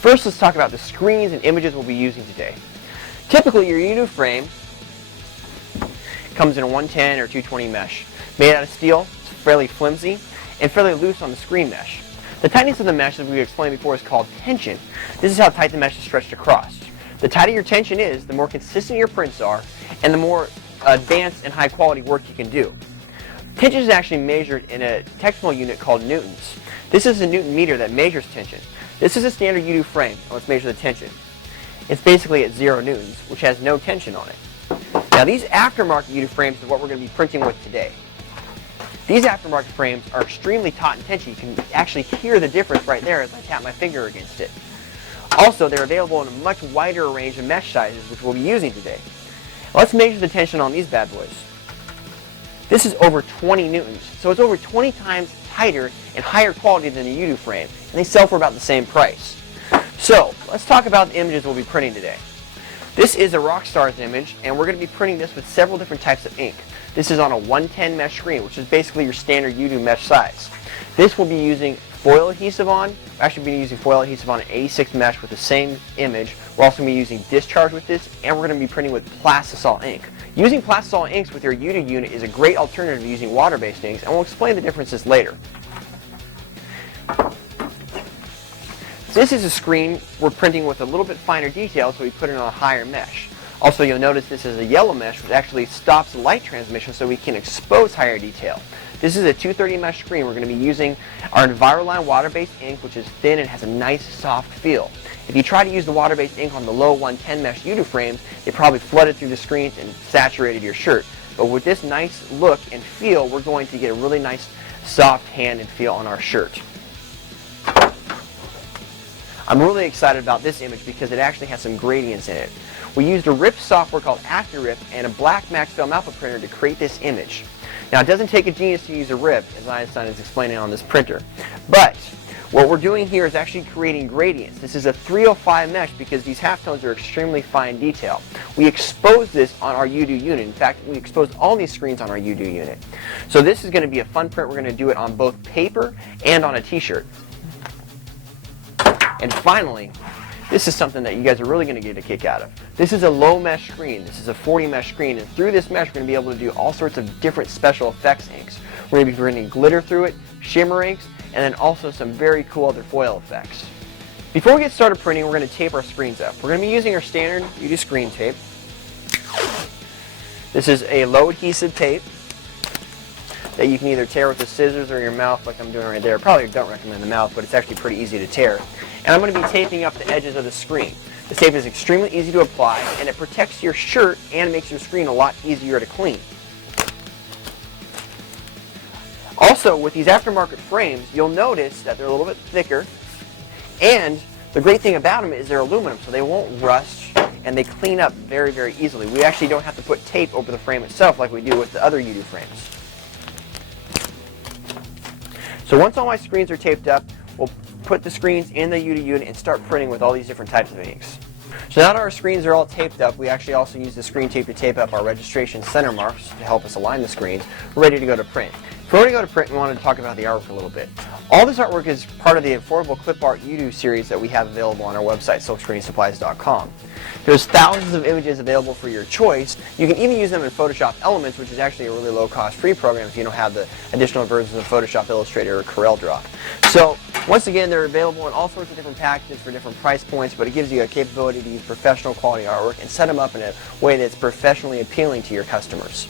First, let's talk about the screens and images we'll be using today. Typically, your Yudu frame comes in a 110 or 220 mesh. Made out of steel, it's fairly flimsy, and fairly loose on the screen mesh. The tightness of the mesh, as we explained before, is called tension. This is how tight the mesh is stretched across. The tighter your tension is, the more consistent your prints are, and the more advanced and high quality work you can do. Tension is actually measured in a technical unit called newtons. This is a Newton meter that measures tension. This is a standard Yudu frame, and let's measure the tension. It's basically at 0 newtons, which has no tension on it. Now these aftermarket Yudu frames are what we're going to be printing with today. These aftermarket frames are extremely taut in tension. You can actually hear the difference right there as I tap my finger against it. Also, they're available in a much wider range of mesh sizes, which we'll be using today. Let's measure the tension on these bad boys. This is over 20 newtons, so it's over 20 times tighter and higher quality than a Yudu frame, and they sell for about the same price. So, let's talk about the images we'll be printing today. This is a Rockstar's image, and we're going to be printing this with several different types of ink. This is on a 110 mesh screen, which is basically your standard Yudu mesh size. This will be using foil adhesive on. We're actually be using foil adhesive on an 86 mesh with the same image. We're also going to be using discharge with this, and we're going to be printing with plastisol ink. Using plastisol inks with your Yudu unit is a great alternative to using water-based inks, and we'll explain the differences later. This is a screen we're printing with a little bit finer detail, so we put it on a higher mesh. Also, you'll notice this is a yellow mesh, which actually stops light transmission so we can expose higher detail. This is a 230 mesh screen. We're going to be using our EnviroLine water-based ink, which is thin and has a nice soft feel. If you try to use the water-based ink on the low 110 mesh Yudu frames, it probably flooded through the screens and saturated your shirt. But with this nice look and feel, we're going to get a really nice soft hand and feel on our shirt. I'm really excited about this image because it actually has some gradients in it. We used a RIP software called AfterRip and a black max film alpha printer to create this image. Now, it doesn't take a genius to use a RIP, as Einstein is explaining on this printer. But what we're doing here is actually creating gradients. This is a 305 mesh because these halftones are extremely fine detail. We exposed this on our Yudu unit. In fact, we exposed all these screens on our Yudu unit. So this is going to be a fun print. We're going to do it on both paper and on a t-shirt. And finally, this is something that you guys are really going to get a kick out of. This is a low mesh screen. This is a 40 mesh screen, and through this mesh we're going to be able to do all sorts of different special effects inks. We're going to be printing glitter through it, shimmer inks, and then also some very cool other foil effects. Before we get started printing, we're going to tape our screens up. We're going to be using our standard Yudu screen tape. This is a low adhesive tape that you can either tear with the scissors or your mouth like I'm doing right there. Probably don't recommend the mouth, but it's actually pretty easy to tear. And I'm going to be taping up the edges of the screen. This tape is extremely easy to apply, and it protects your shirt and makes your screen a lot easier to clean. Also, with these aftermarket frames, you'll notice that they're a little bit thicker, and the great thing about them is they're aluminum, so they won't rust, and they clean up very, very easily. We actually don't have to put tape over the frame itself like we do with the other Yudu frames. So once all my screens are taped up, we'll put the screens in the Yudu unit and start printing with all these different types of inks. So now that our screens are all taped up, we actually also use the screen tape to tape up our registration center marks to help us align the screens. We're ready to go to print. If we're ready to go to print, we wanted to talk about the artwork a little bit. All this artwork is part of the affordable clip art Yudu series that we have available on our website, silkscreensupplies.com. There's thousands of images available for your choice. You can even use them in Photoshop Elements, which is actually a really low-cost free program if you don't have the additional versions of Photoshop Illustrator or CorelDRAW. So once again, they're available in all sorts of different packages for different price points, but it gives you a capability to use professional quality artwork and set them up in a way that's professionally appealing to your customers.